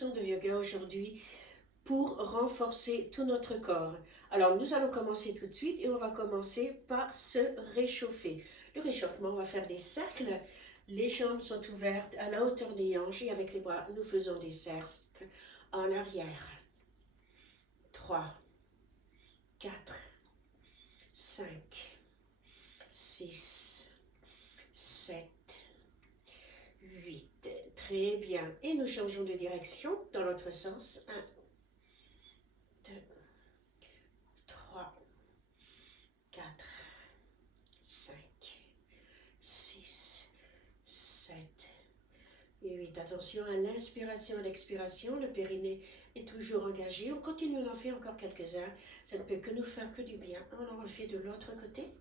leçon de yoga aujourd'hui pour renforcer tout notre corps. Alors, nous allons commencer tout de suite et on va commencer par se réchauffer. Le réchauffement, on va faire des cercles. Les jambes sont ouvertes à la hauteur des hanches et avec les bras, nous faisons des cercles en arrière. 3, 4, 5, 6, 7, 8. Très bien. Et nous changeons de direction dans l'autre sens. 1, 2, 3, 4, 5, 6, 7, 8. Attention à l'inspiration et l'expiration. Le périnée est toujours engagé. On continue d'en faire encore quelques-uns. Ça ne peut que nous faire que du bien. On en refait de l'autre côté.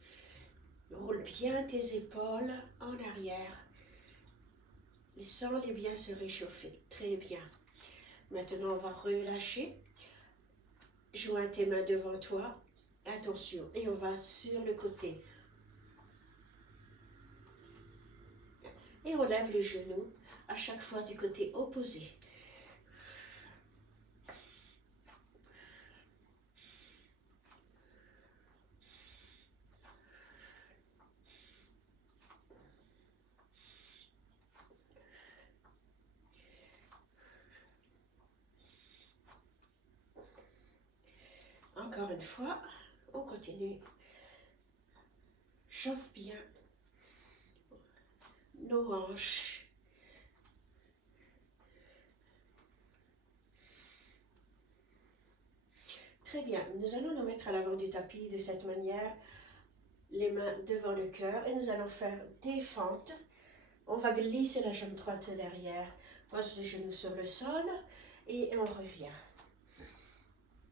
Roule bien tes épaules en arrière. Sens-les bien se réchauffer. Très bien. Maintenant, on va relâcher. Joins tes mains devant toi. Attention. Et on va sur le côté. Et on lève les genoux à chaque fois du côté opposé. Encore une fois, on continue. Chauffe bien nos hanches. Très bien, nous allons nous mettre à l'avant du tapis de cette manière, les mains devant le cœur et nous allons faire des fentes. On va glisser la jambe droite derrière, pose le genou sur le sol et on revient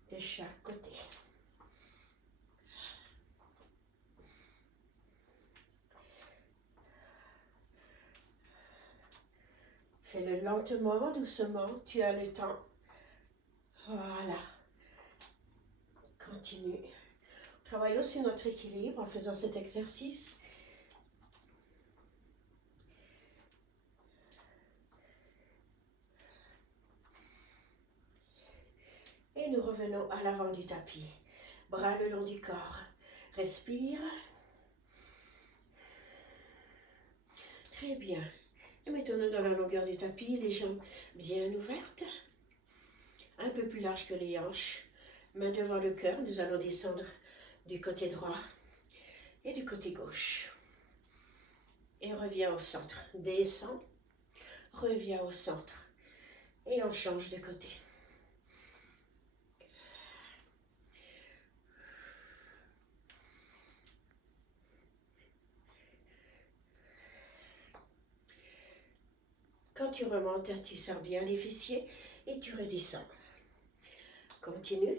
de chaque côté. Fais-le lentement, doucement, tu as le temps. Voilà. Continue. On travaille aussi notre équilibre en faisant cet exercice. Et nous revenons à l'avant du tapis. Bras le long du corps. Respire. Très bien. Et mettons-nous dans la longueur du tapis, les jambes bien ouvertes. Un peu plus large que les hanches. Main devant le cœur, nous allons descendre du côté droit et du côté gauche. Et on revient au centre. Descend, revient au centre. Et on change de côté. Quand tu remontes, tu sors bien les fessiers et tu redescends. Continue.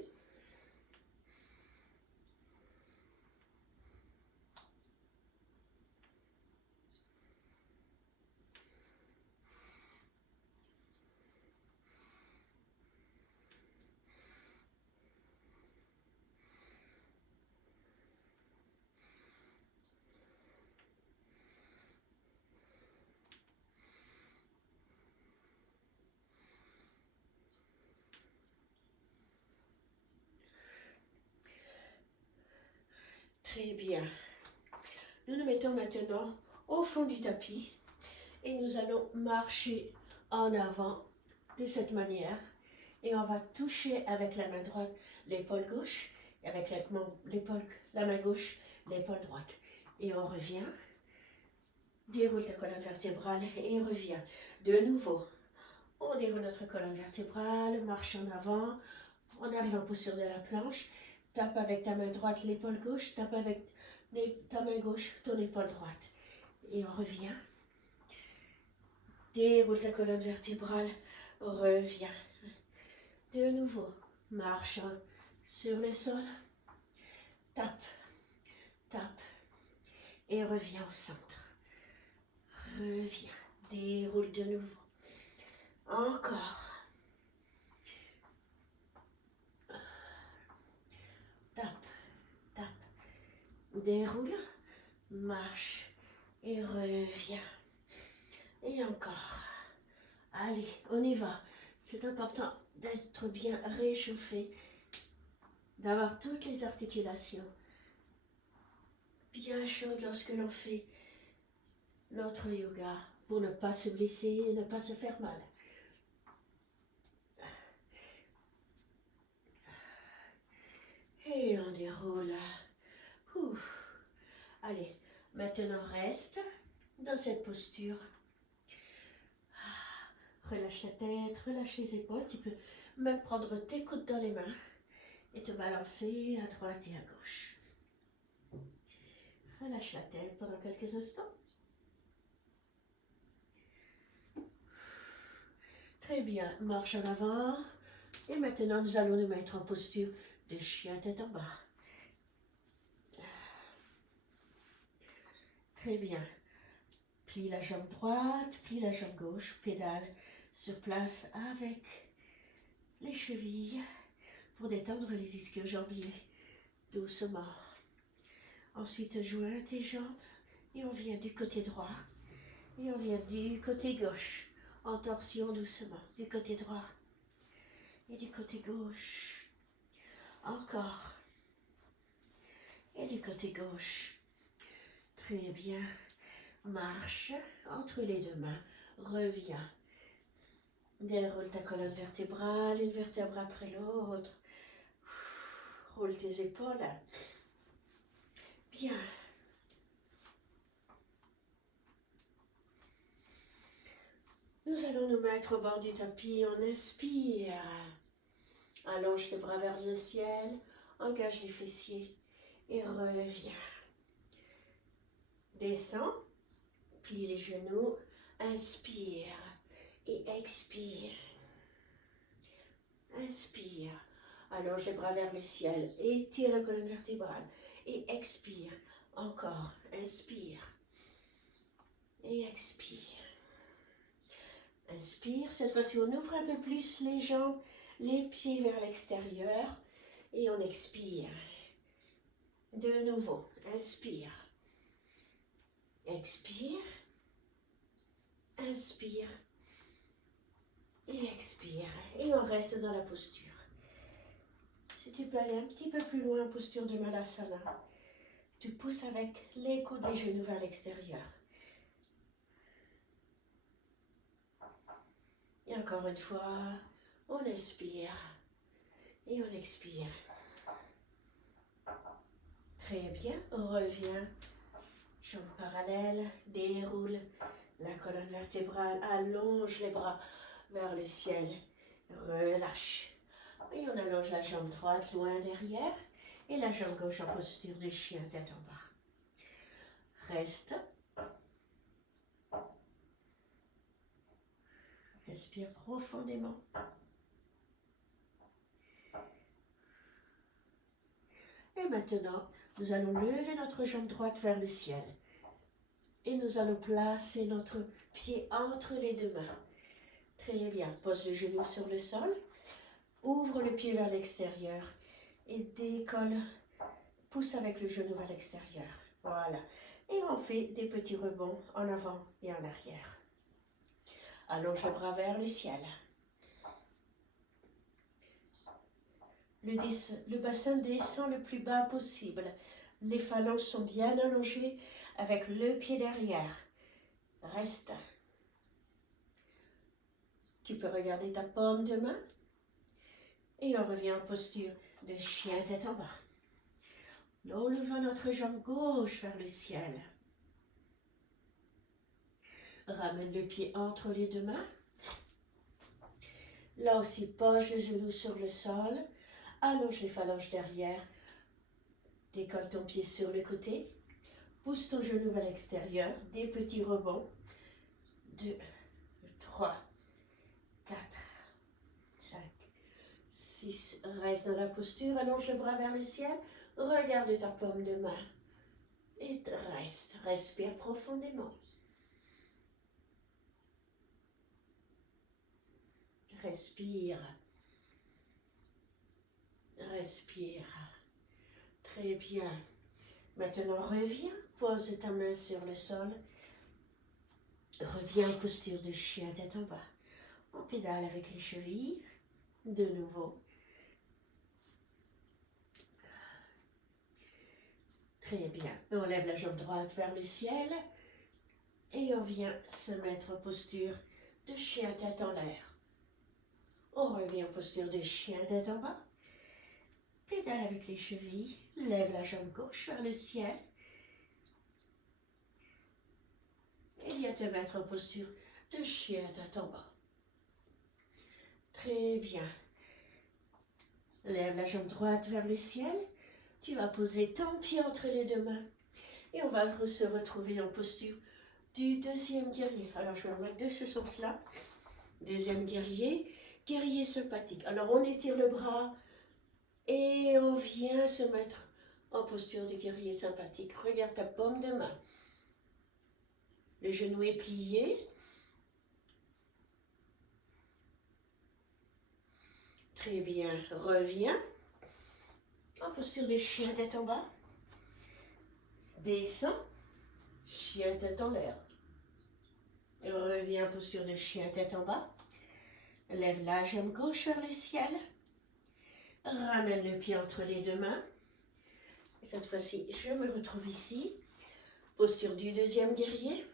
Très bien. Nous nous mettons maintenant au fond du tapis et nous allons marcher en avant de cette manière. Et on va toucher avec la main droite l'épaule gauche et avec la main gauche l'épaule droite. Et on revient, déroule la colonne vertébrale et revient. De nouveau, on déroule notre colonne vertébrale, marche en avant, on arrive en posture de la planche, tape avec ta main droite l'épaule gauche, tape avec ta main gauche ton épaule droite. Et on revient, déroule la colonne vertébrale, revient. De nouveau, marche sur le sol, tape, tape et reviens au centre. Reviens, déroule de nouveau. Encore. Tape, tape, déroule, marche et reviens. Et encore. Allez, on y va. C'est important d'être bien réchauffé, d'avoir toutes les articulations bien chaudes lorsque l'on fait notre yoga pour ne pas se blesser et ne pas se faire mal. Et on déroule. Ouf. Allez, maintenant reste dans cette posture. Relâche la tête, relâche les épaules. Tu peux même prendre tes coudes dans les mains et te balancer à droite et à gauche. Relâche la tête pendant quelques instants. Très bien, marche en avant. Et maintenant, nous allons nous mettre en posture de chien tête en bas. Très bien. Plie la jambe droite, plie la jambe gauche, pédale sur place avec les chevilles pour détendre les ischio-jambiers doucement. Ensuite, joins tes jambes et on vient du côté droit et on vient du côté gauche en torsion doucement, du côté droit et du côté gauche. Encore. Et du côté gauche. Très bien. Marche entre les deux mains. Reviens. Déroule ta colonne vertébrale, une vertèbre après l'autre. Roule tes épaules. Bien. Nous allons nous mettre au bord du tapis. On inspire. Allonge tes bras vers le ciel. Engage les fessiers. Et reviens. Descends. Plie les genoux. Inspire. Et expire. Inspire. Allonge les bras vers le ciel. Étire la colonne vertébrale. Et expire. Encore. Inspire. Et expire. Inspire. Cette fois-ci, on ouvre un peu plus les jambes, les pieds vers l'extérieur. Et on expire. De nouveau. Inspire. Expire. Inspire. Et expire. Et on reste dans la posture. Si tu peux aller un petit peu plus loin en posture de Malasana, tu pousses avec les coudes des genoux vers l'extérieur. Et encore une fois, on inspire et on expire. Très bien, on revient. Jambes parallèles, déroule la colonne vertébrale, allonge les bras vers le ciel, relâche. Et on allonge la jambe droite loin derrière et la jambe gauche en posture de chien tête en bas. Reste. Respire profondément. Et maintenant, nous allons lever notre jambe droite vers le ciel. Et nous allons placer notre pied entre les deux mains. Très bien. Pose le genou sur le sol. Ouvre le pied vers l'extérieur. Et décolle. Pousse avec le genou vers l'extérieur. Voilà. Et on fait des petits rebonds en avant et en arrière. Allonge le bras vers le ciel. Le bassin descend le plus bas possible. Les phalanges sont bien allongées avec le pied derrière. Reste. Tu peux regarder ta paume de main. Et on revient en posture de chien tête en bas. Nous levons notre jambe gauche vers le ciel. Ramène le pied entre les deux mains. Là aussi, pose le genou sur le sol. Allonge les phalanges derrière. Décolle ton pied sur le côté. Pousse ton genou vers l'extérieur. Des petits rebonds. 2, 3, 4, 5, 6. Reste dans la posture. Allonge le bras vers le ciel. Regarde ta paume de main. Et reste. Respire profondément. Respire. Respire. Très bien. Maintenant, reviens. Pose ta main sur le sol. Reviens en posture de chien tête en bas. On pédale avec les chevilles. De nouveau. Très bien. On lève la jambe droite vers le ciel. Et on vient se mettre en posture de chien tête en l'air. On revient en posture de chien tête en bas. Pédale avec les chevilles. Lève la jambe gauche vers le ciel. Et viens te mettre en posture de chien tête en bas. Très bien. Lève la jambe droite vers le ciel. Tu vas poser ton pied entre les deux mains. Et on va se retrouver en posture du deuxième guerrier. Alors, je vais remettre de ce sens-là. Deuxième guerrier, guerrier sympathique. Alors, on étire le bras et on vient se mettre en posture de guerrier sympathique. Regarde ta paume de main. Le genou est plié. Très bien. Reviens. En posture de chien tête en bas. Descends. Chien tête en l'air. Reviens en posture de chien tête en bas. Lève la jambe gauche vers le ciel. Ramène le pied entre les deux mains. Et cette fois-ci, je me retrouve ici. Posture du deuxième guerrier.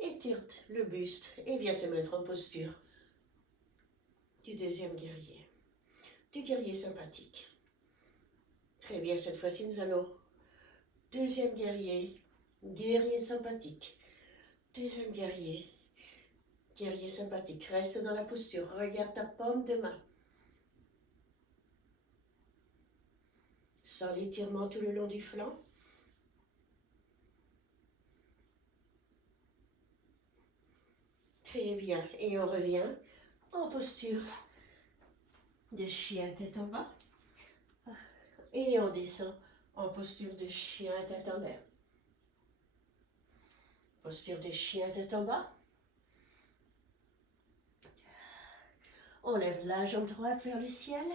Étire le buste et viens te mettre en posture du deuxième guerrier. Du guerrier sympathique. Très bien, cette fois-ci, nous allons. Deuxième guerrier. Guerrier sympathique. Deuxième guerrier. Guerrier sympathique. Reste dans la posture. Regarde ta paume de main. Sens l'étirement tout le long du flanc. Très bien. Et on revient en posture de chien tête en bas. Et on descend en posture de chien tête en l'air. Posture de chien tête en bas. On lève la jambe droite vers le ciel.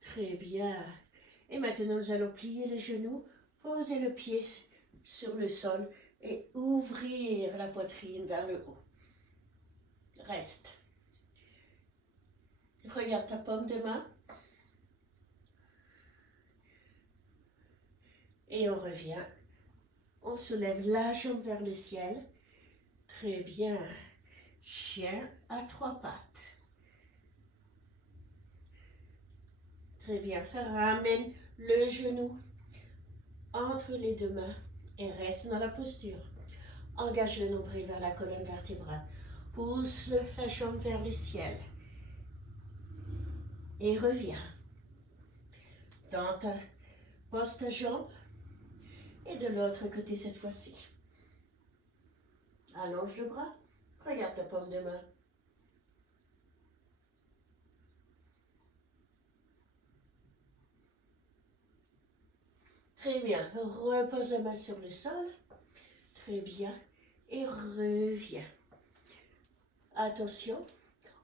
Très bien. Et maintenant, nous allons plier les genoux, poser le pied sur le sol et ouvrir la poitrine vers le haut. Reste. Regarde ta paume de main. Et on revient. On soulève la jambe vers le ciel. Très bien. Chien à trois pattes. Très bien. Ramène le genou entre les deux mains et reste dans la posture. Engage le nombril vers la colonne vertébrale. Pousse la jambe vers le ciel. Et reviens. Pose ta jambe. Et de l'autre côté cette fois-ci. Allonge le bras. Regarde ta paume de main. Très bien. Repose la main sur le sol. Très bien. Et reviens. Attention.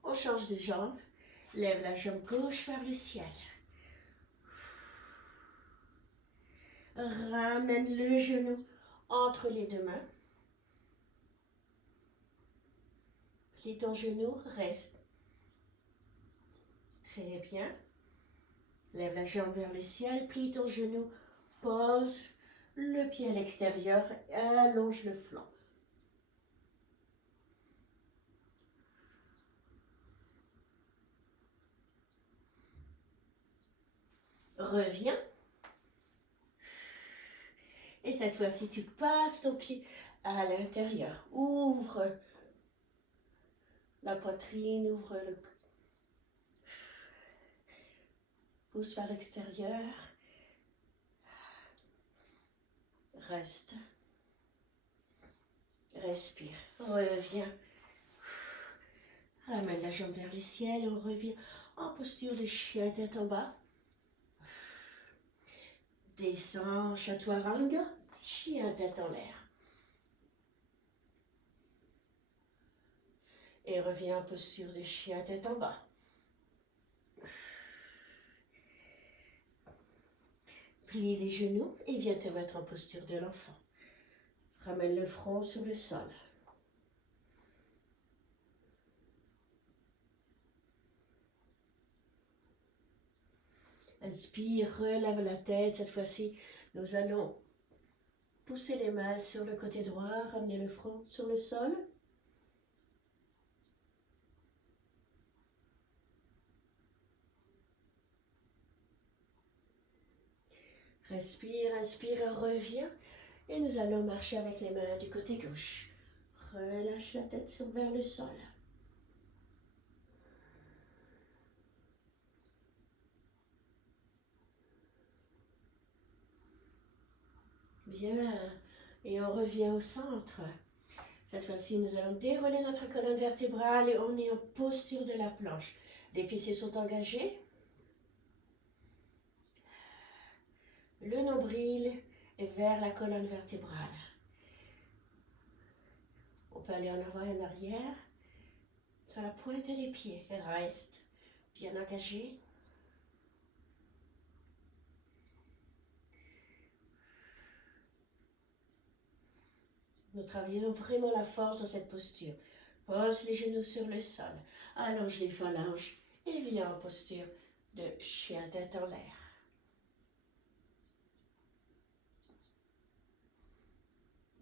On change de jambe. Lève la jambe gauche vers le ciel. Ramène le genou entre les deux mains. Plie ton genou, reste. Très bien. Lève la jambe vers le ciel, plie ton genou, pose le pied à l'extérieur et allonge le flanc. Reviens. Et cette fois-ci, tu passes ton pied à l'intérieur. Ouvre la poitrine, ouvre le cou. Pousse vers l'extérieur. Reste. Respire. Reviens. Ramène la jambe vers le ciel. On revient en posture de chien tête en bas. Descends, chaturanga, chien tête en l'air. Et reviens en posture de chien tête en bas. Plie les genoux et viens te mettre en posture de l'enfant. Ramène le front sur le sol. Inspire, relève la tête. Cette fois-ci, nous allons pousser les mains sur le côté droit, ramener le front sur le sol. Respire, inspire, reviens. Et nous allons marcher avec les mains du côté gauche. Relâche la tête vers le sol. Bien. Et on revient au centre. Cette fois-ci, nous allons dérouler notre colonne vertébrale et on est en posture de la planche. Les fessiers sont engagés. Le nombril est vers la colonne vertébrale. On peut aller en avant et en arrière. Sur la pointe des pieds. Reste bien engagé. Nous travaillons vraiment la force dans cette posture. Pose les genoux sur le sol. Allonge les phalanges et viens en posture de chien tête en l'air.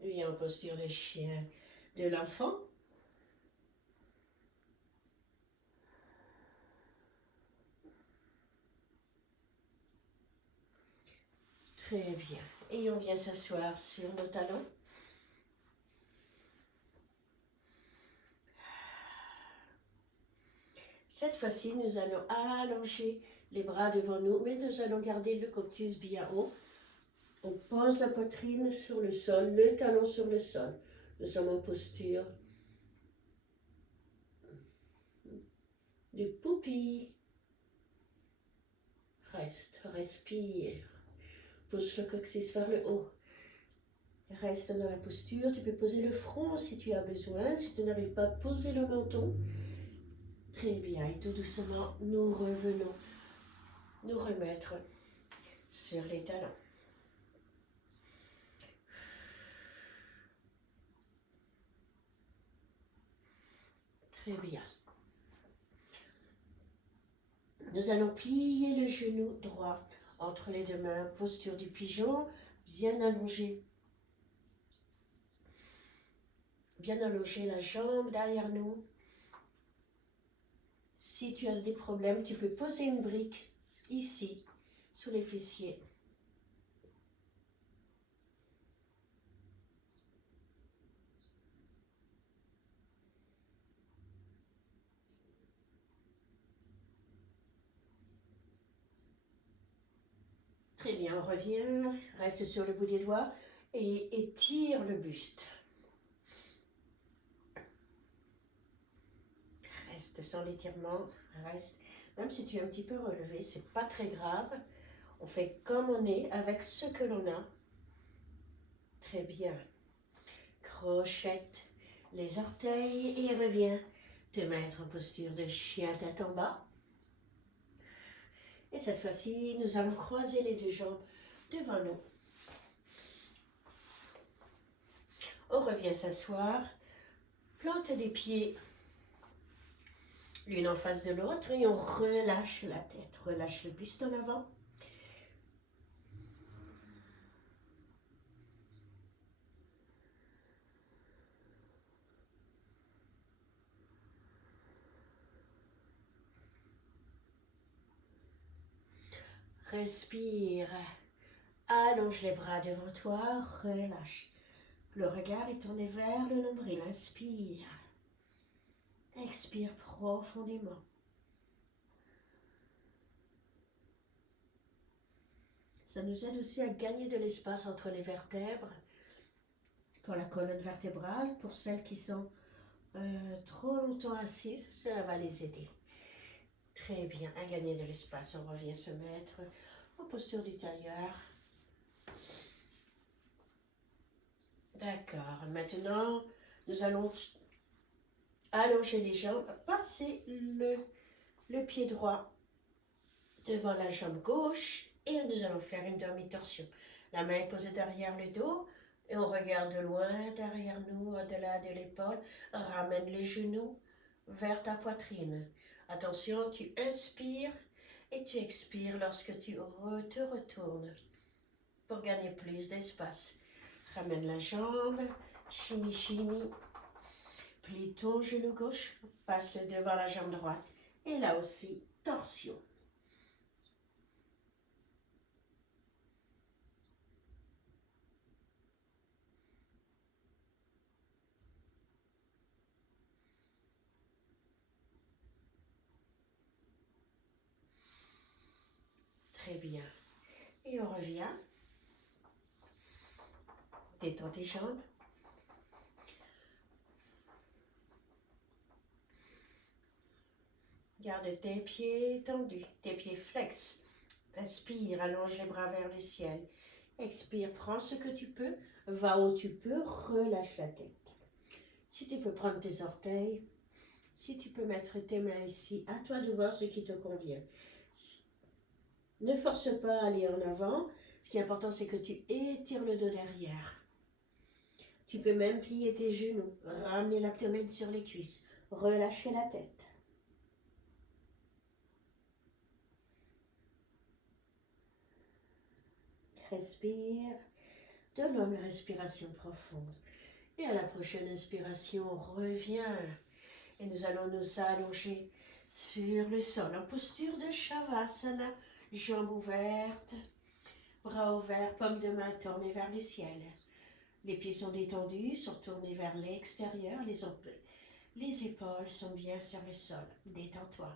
Viens en posture de chien de l'enfant. Très bien. Et on vient s'asseoir sur nos talons. Cette fois-ci, nous allons allonger les bras devant nous, mais nous allons garder le coccyx bien haut. On pose la poitrine sur le sol, le talon sur le sol. Nous sommes en posture de poupille. Reste, respire. Pousse le coccyx vers le haut. Reste dans la posture. Tu peux poser le front si tu as besoin. Si tu n'arrives pas à poser le menton. Très bien. Et tout doucement, nous revenons nous remettre sur les talons. Très bien. Nous allons plier le genou droit entre les deux mains. Posture du pigeon, bien allongé. Bien allonger la jambe derrière nous. Si tu as des problèmes, tu peux poser une brique ici, sous les fessiers. Très bien, on revient, reste sur le bout des doigts et étire le buste. Reste sans l'étirement, reste. Même si tu es un petit peu relevé, c'est pas très grave. On fait comme on est, avec ce que l'on a. Très bien. Crochette les orteils et reviens te mettre en posture de chien tête en bas. Et cette fois-ci, nous allons croiser les deux jambes devant nous. On revient s'asseoir, plante des pieds l'une en face de l'autre et on relâche la tête, relâche le buste en avant. Respire, allonge les bras devant toi, relâche. Le regard est tourné vers le nombril, inspire. Expire profondément. Ça nous aide aussi à gagner de l'espace entre les vertèbres, pour la colonne vertébrale, pour celles qui sont trop longtemps assises, cela va les aider. Très bien, à gagner de l'espace, on revient se mettre en posture du tailleur. D'accord, maintenant nous allons allonger les jambes, passer le pied droit devant la jambe gauche et nous allons faire une demi-torsion. La main est posée derrière le dos Et on regarde de loin derrière nous, au-delà de l'épaule. Ramène les genoux vers ta poitrine. Attention, tu inspires et tu expires lorsque tu te retournes pour gagner plus d'espace. Ramène la jambe, chini chini. Plie ton genou gauche, passe-le devant la jambe droite. Et là aussi, torsion. Très bien. Et on revient. Détends tes jambes. Garde tes pieds tendus, tes pieds flex. Inspire, allonge les bras vers le ciel. Expire, prends ce que tu peux, va où tu peux, relâche la tête. Si tu peux prendre tes orteils, si tu peux mettre tes mains ici, à toi de voir ce qui te convient. Ne force pas à aller en avant. Ce qui est important, c'est que tu étires le dos derrière. Tu peux même plier tes genoux, ramener l'abdomen sur les cuisses, relâcher la tête. Respire, de longues respirations profondes. Et à la prochaine inspiration, on revient et nous allons nous allonger sur le sol en posture de Shavasana, jambes ouvertes, bras ouverts, paumes de main tournées vers le ciel. Les pieds sont détendus, sont tournés vers l'extérieur, les épaules sont bien sur le sol. Détends-toi,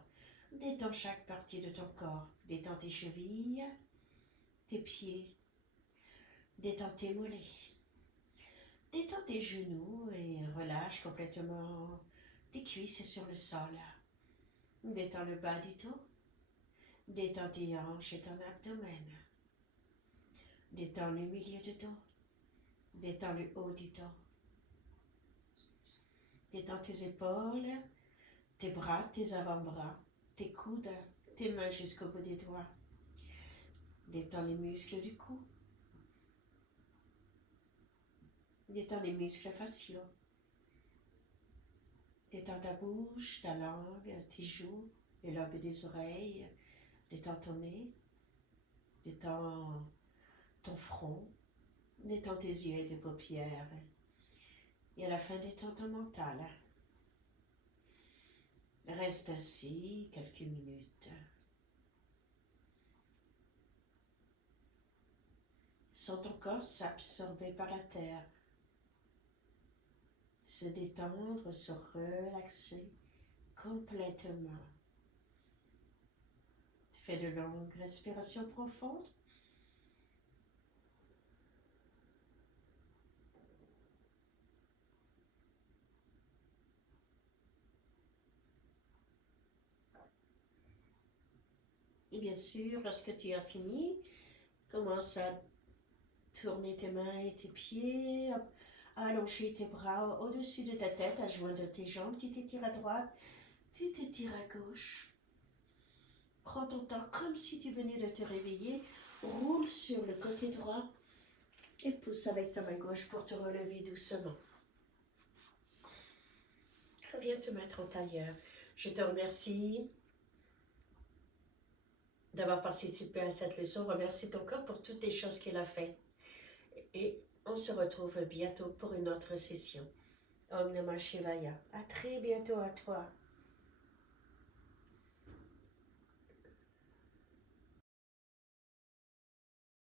détends chaque partie de ton corps, détends tes chevilles, tes pieds, détends tes mollets. Détends tes genoux et relâche complètement tes cuisses sur le sol. Détends le bas du dos. Détends tes hanches et ton abdomen. Détends le milieu du dos. Détends le haut du dos. Détends tes épaules, tes bras, tes avant-bras, tes coudes, tes mains jusqu'au bout des doigts. Détends les muscles du cou. Détends les muscles faciaux. Détends ta bouche, ta langue, tes joues, les lobes des oreilles. Détends ton nez. Détends ton front. Détends tes yeux et tes paupières. Et à la fin, détends ton mental. Reste assis quelques minutes. Sens ton corps s'absorber par la terre. Se détendre, se relaxer complètement. Fais de longues respirations profondes. Et bien sûr, lorsque tu as fini, commence à tourner tes mains et tes pieds, à allonger tes bras au-dessus de ta tête, à joindre tes jambes. Tu t'étires à droite, tu t'étires à gauche. Prends ton temps comme si tu venais de te réveiller. Roule sur le côté droit et pousse avec ta main gauche pour te relever doucement. Reviens te mettre en tailleur. Je te remercie d'avoir participé à cette leçon. Remercie ton corps pour toutes les choses qu'il a faites. Et on se retrouve bientôt pour une autre session. Om Namah Shivaya. À très bientôt à toi.